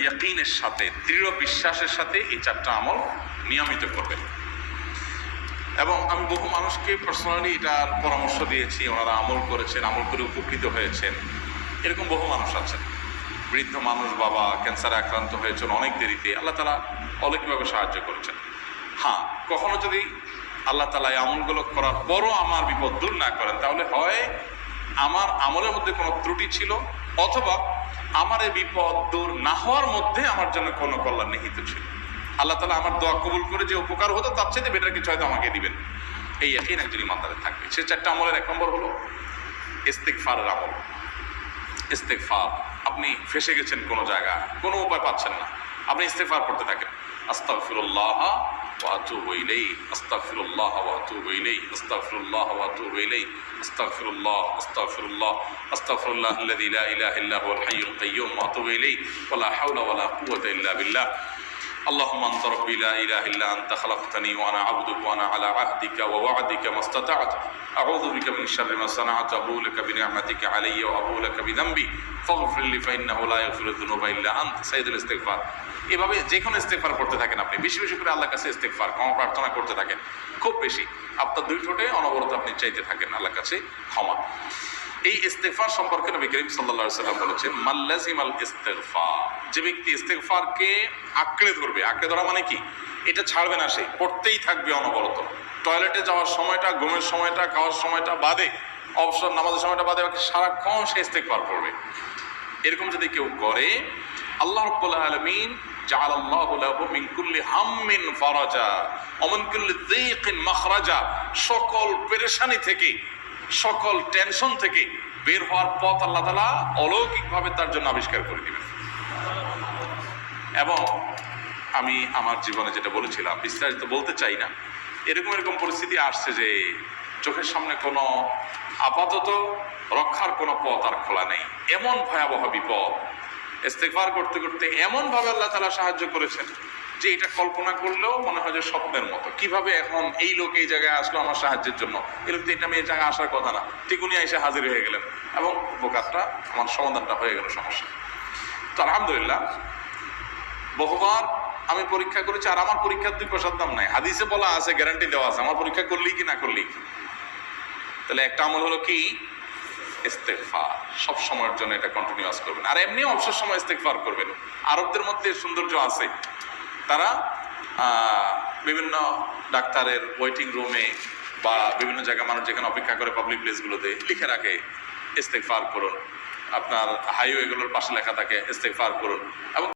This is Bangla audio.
ইয়াকিনের সাথে, দৃঢ় বিশ্বাসের সাথে এই 4টা আমল নিয়মিত করবেন। এবং আমি বহু মানুষকে পার্সোনালি এটার পরামর্শ দিয়েছি, ওনারা আমল করেছেন, আমল করে উপকৃত হয়েছেন। এরকম বহু মানুষ আছেন, বৃদ্ধ মানুষ, বাবা ক্যান্সারে আক্রান্ত হয়েছেন অনেক দেরিতে, আল্লাহ তাআলা অলৌকিকভাবে সাহায্য করেছেন। হ্যাঁ, কখনো যদি আল্লাহ তাআলা এই আমলগুলো করার পরও আমার বিপদ দূর না করেন, তাহলে হয় আমার আমলের মধ্যে কোনো ত্রুটি ছিল, অথবা আমার এই বিপদ দূর না হওয়ার মধ্যে আমার জন্য কোনো কল্যাণ নিহিত ছিল। আল্লাহ তাআলা আমার দোয়া কবুল করে যে উপকার হতো তার চাইতে বেটার কিছু হয়তো আমাকে দিবেন, এই ইয়াকিন একজন ইমানদারের থাকবে। সে 4টা আমলের 1 নম্বর হলো ইস্তিগফারের আমল। ইস্তিগফার, আপনি ফেসে গেছেন কোনো জায়গায়, কোনো উপায় পাচ্ছেন না, আপনি ইস্তিগফার করতে থাকেন। আস্তাগফিরুল্লাহ ওয়া আতুবু ইলাইহি, আস্তাগফিরুল্লাহ ওয়া আতুবু ইলাইহি, আস্তাগফিরুল্লাহ ওয়া আতুবু ইলাইহি, আস্তাগফিরুল্লাহ, আস্তাগফিরুল্লাহ, আস্তাগফিরুল্লাহাল্লাযী লা ইলাহা ইল্লা হুয়াল হাইয়ুল কাইয়্যুম ওয়া আতুবু ইলাইহি ওয়া লা হাওলা ওয়া লা কুওয়াতা ইল্লা বিল্লাহ। اللهم انت ربي لا اله الا انت خلقتني وانا عبدك وانا على عهدك ووعدك ما استطعت اعوذ بك من شر ما صنعت ابو لك بنعمتك علي وابو لك بذنبي فاغفر لي فانه لا يغفر الذنوب الا انت سيد الاستغفار। এভাবে যে কোনো ইস্তেগফার করতে থাকেন, আপনি বেশি বেশি করে আল্লাহর কাছে ইস্তেগফার ক্ষমা প্রার্থনা করতে থাকেন, খুব বেশি আপনার 2 ঠোঁটে অনবরত আপনি চাইতে থাকেন আল্লাহর কাছে ক্ষমা। এই ইস্তেগফার সম্পর্কে নবী করিম সাল্লাল্লাহু আলাইহি ওয়াসাল্লাম বলেছেন, মাল্লাজিমাল ইস্তিগফার, যে ব্যক্তি ইস্তেগফারকে আঁকড়ে ধরবে, আঁকড়ে ধরা মানে কি, এটা ছাড়বে না, সে পড়তেই থাকবে অনবরত। টয়লেটে যাওয়ার সময়টা, ঘুমের সময়টা, খাওয়ার সময়টা বাদে, অবসর নামাজের সময়টা বাদে সারাক্ষণ সে ইস্তেগফার করবে। এরকম যদি কেউ করে, আল্লাহ রাব্বুল আলামিন জাআলাল্লাহু লাহু মিন কুল্লি হাম্মিন ফারাজা ওয়া মিন কুল্লি যিকিন মাখরাজা, সকল পেরেশানি থেকে, সকল টেনশন থেকে বের হওয়ার পথ আল্লাহ তাআলা অলৌকিকভাবে তার জন্য আবিষ্কার করে দিবেন। এবং আমি আমার জীবনে যেটা বলেছিলাম, বিস্তারিত বলতে চাই না, এরকম পরিস্থিতি আসছে যে চোখের সামনে কোনো আপাতত রক্ষার কোনো পথ আর খোলা নেই, এমন ভয়াবহ বিপদ। ইস্তেগফার করতে করতে এমনভাবে আল্লাহ তাআলা সাহায্য করেছেন যে এটা কল্পনা করলেও মনে হয় যে স্বপ্নের মতো। কিভাবে এখন এই লোক এই জায়গায় আসলো আমার সাহায্যের জন্য, এই লোক তো এটা আমি এই জায়গায় আসার কথা না, ঠিক উনি এসে হাজির হয়ে গেলেন এবং বোকাতটা আমার সমাধানটা হয়ে গেল সমস্যা। তো আলহামদুলিল্লাহ, বহুবার আমি পরীক্ষা করেছি, আর আমার পরীক্ষার 2 পয়সার দাম নাই। হাদিসে বলা আছে, গ্যারান্টি দেওয়া আছে, আমার পরীক্ষা করলেই কি না করলেই। তাহলে একটা আমল হলো কি, ইস্তেগফার। সব সময়ের জন্য এটা কন্টিনিউয়াস করবেন, আর এমনিও অবসর সময় ইস্তেগফার করবেন। আরবদের মধ্যে সৌন্দর্য আছে, তারা বিভিন্ন ডাক্তারের ওয়েটিং রুমে বা বিভিন্ন জায়গায় মানুষ যেখানে অপেক্ষা করে পাবলিক প্লেসগুলোতে লিখে রাখে ইস্তেগফার করুন, আপনার হাইওয়েগুলোর পাশে লেখা থাকে ইস্তেগফার করুন। এবং